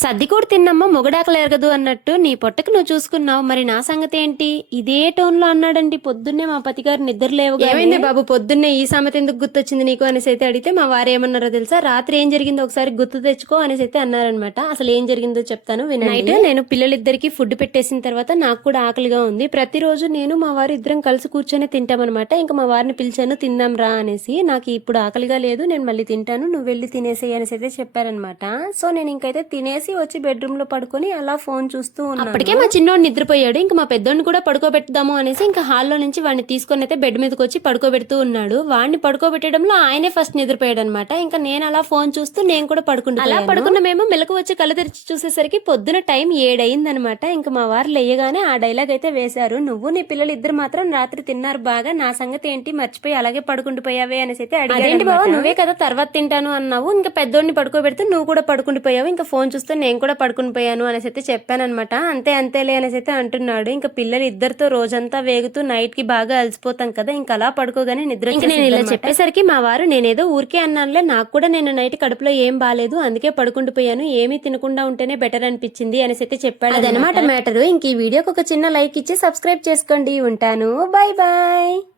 సర్ది కూడా తిన్నమ్మ మొగడాకలు ఎరగదు అన్నట్టు నీ పొట్టకు నువ్వు చూసుకున్నావు. మరి నా సంగతి ఏంటి? ఇదే టోన్లో అన్నాడండి. పొద్దున్నే మా పతి గారు నిద్ర లేవు ఏమైంది బాబు? పొద్దున్నే ఈ సామెత ఎందుకు గుర్తొచ్చింది నీకు అనేసి అయితే అడిగితే మా వారు ఏమన్నారో తెలుసా? రాత్రి ఏం జరిగిందో ఒకసారి గుర్తు తెచ్చుకో అనేసి అయితే అన్నారనమాట అసలు ఏం జరిగిందో చెప్తాను నైట్ నేను పిల్లలిద్దరికి ఫుడ్ పెట్టేసిన తర్వాత నాకు కూడా ఆకలిగా ఉంది. ప్రతిరోజు నేను మా వారు ఇద్దరం కలిసి కూర్చొని తింటామన్నమాట. ఇంకా మా వారిని పిలిచాను తిందాం రా అనేసి. నాకు ఇప్పుడు ఆకలిగా లేదు నేను మళ్ళీ తింటాను నువ్వు వెళ్ళి తినేసేయి అనేసి అయితే చెప్పారనమాట సో నేను ఇంకైతే తినేసి వచ్చి బెడ్రూమ్లో పడుకొని అలా ఫోన్ చూస్తూ ఉన్నాను. అప్పటికే మా చిన్నోడు నిద్రపోయాడు. ఇంకా మా పెద్దోడిని కూడా పడుకోబెట్టుదాము అనేసి ఇంకా హాల్లో నుంచి వాడిని తీసుకొని అయితే బెడ్ మీదకి వచ్చి పడుకోబెడుతూ ఉన్నాడు. వాడిని పడుకోబెట్టడంలో ఆయనే ఫస్ట్ నిద్రపోయాడు అనమాట ఇంకా నేను అలా ఫోన్ చూస్తూ నేను కూడా పడుకుంటా అలా పడుకున్న మేము మెలకు వచ్చి కళ్ళు తెరిచి చూసేసరికి పొద్దున టైం ఏడయిందనమాట. ఇంకా మా వారు లేయగానే ఆ డైలాగ్ అయితే వేశారు. నువ్వు నీ పిల్లలు ఇద్దరు మాత్రం రాత్రి తిన్నారు బాగా. నా సంగతి ఏంటి? మర్చిపోయి అలాగే పడుకుండిపోయావే అనేసి అయితే అడిగాడు బాబా నువ్వే కదా తర్వాత తింటాను అన్నావు. ఇంకా పెద్దోడిని పడుకోబెడితే నువ్వు కూడా పడుకుండిపోయావు ఇంకా ఫోన్ చూస్తే నేను కూడా పడుకుని పోయాను అనేసి అయితే చెప్పానమాట అంతే అంతేలే అనేసి అయితే అంటున్నాడు. ఇంకా పిల్లలు ఇద్దరితో రోజంతా వేగుతూ నైట్కి బాగా అలసిపోతాం కదా ఇంకా అలా పడుకోగానే నిద్ర ఇంకా నేను ఇలా చెప్పేసరికి మా వారు నేనేదో ఊరికే అన్నానులే నాకు కూడా నేను నైట్ కడుపులో ఏం బాగాలేదు అందుకే పడుకుండిపోయాను ఏమీ తినకుండా ఉంటేనే బెటర్ అనిపించింది అనేసి అయితే చెప్పాడు అదనమాట మ్యాటర్ ఇంక ఈ వీడియోకి ఒక చిన్న లైక్ ఇచ్చి సబ్స్క్రైబ్ చేసుకోండి. ఉంటాను. Bye bye